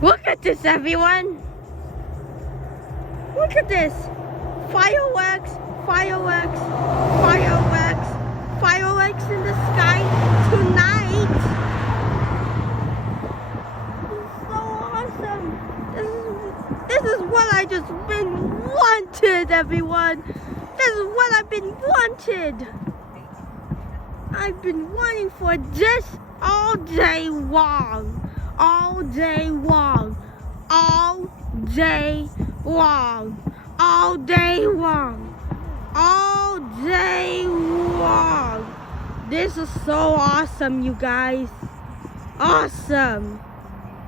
Look at this, everyone. Look at this. Fireworks, fireworks, fireworks, fireworks in the sky tonight. It's so awesome. This is what I just been wanted, everyone. This is what I've been wanted. I've been wanting for this all day long. All day long. All day long. All day long. All day long. This is so awesome, you guys. Awesome.